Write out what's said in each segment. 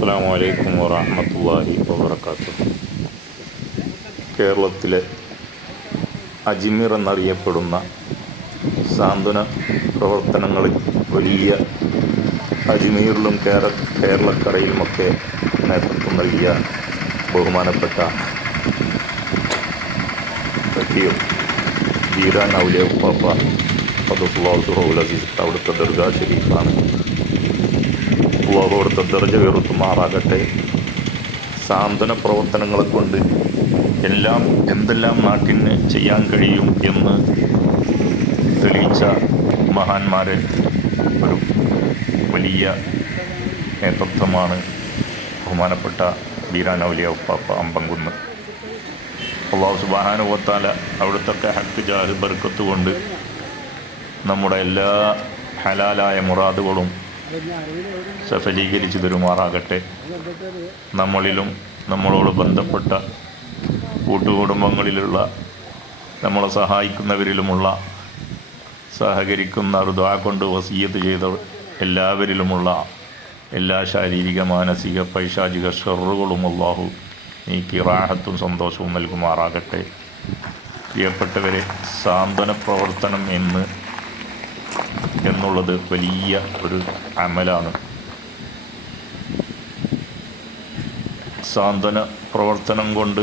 അസ്സാം വലൈക്കും വറഹമത്തല്ലാഹി വാബർക്കാത്തു കേരളത്തിലെ അജ്മീർ എന്നറിയപ്പെടുന്ന സാന്ത്വന പ്രവർത്തനങ്ങളിൽ വലിയ അജ്മീറിലും കേര കേരളക്കരയിലുമൊക്കെ നേതൃത്വം നൽകിയ ബഹുമാനപ്പെട്ട പറ്റിയും ജീരാൻ ഔലിയ പാപ്പ ഫതുല്ലാഹുൽ അസീസ് അവിടുത്തെ ദർഗാ ഷരീഫാണ്. അള്ളാഹു അവിടുത്തെ ദർജ ഉയർത്തുമാറാകട്ടെ സാന്ത്വന പ്രവർത്തനങ്ങളെ കൊണ്ട് എല്ലാം എന്തെല്ലാം നാട്ടിന് ചെയ്യാൻ കഴിയും എന്ന് തെളിയിച്ച മഹാന്മാരെ ഒരു വലിയ നേതൃത്വമാണ് ബഹുമാനപ്പെട്ട ബീരാനൗലിയ ഉപ്പാപ്പ അമ്പങ്കുന്ന്. അള്ളാഹു സുബാനുവത്താല അവിടുത്തെ ഹക്ക് ജാഹ് ബർക്കത്ത് കൊണ്ട് നമ്മുടെ എല്ലാ ഹലാലായ മുറാദുകളും സഫലീകരിച്ചു തരുമാറാകട്ടെ നമ്മളിലും നമ്മളോട് ബന്ധപ്പെട്ട കൂട്ടുകുടുംബങ്ങളിലുള്ള നമ്മളെ സഹായിക്കുന്നവരിലുമുള്ള സഹകരിക്കുന്ന റുദാ കൊണ്ട് വസീയത്ത് ചെയ്ത എല്ലാവരിലുമുള്ള എല്ലാ ശാരീരിക മാനസിക പൈശാചിക ഷെറുകളും അള്ളാഹു നീക്കി റാഹത്തും സന്തോഷവും നൽകുമാറാകട്ടെ. പ്രിയപ്പെട്ടവരെ സാന്ത്വന പ്രവർത്തനം എന്ന് എന്നുള്ളത് വലിയ ഒരു അമലാണ്. സാന്ത്വന പ്രവർത്തനം കൊണ്ട്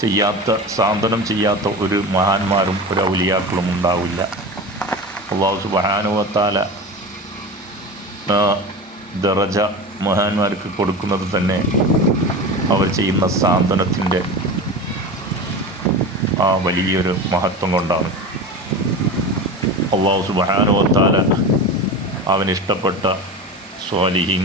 ചെയ്യാത്ത സാന്ത്വനം ചെയ്യാത്ത ഒരു മഹാന്മാരും ഒരു ഔലിയാക്കളും ഉണ്ടാവില്ല. അള്ളാഹു സുബാനുവത്താല ദറജ മഹാന്മാർക്ക് കൊടുക്കുന്നത് തന്നെ അവർ ചെയ്യുന്ന സാന്ത്വനത്തിന്റെ ആ വലിയൊരു മഹത്വം കൊണ്ടാണ്. അള്ളാഹു സുബാനുവത്താല അവനിഷ്ടപ്പെട്ട സ്വാലിഹി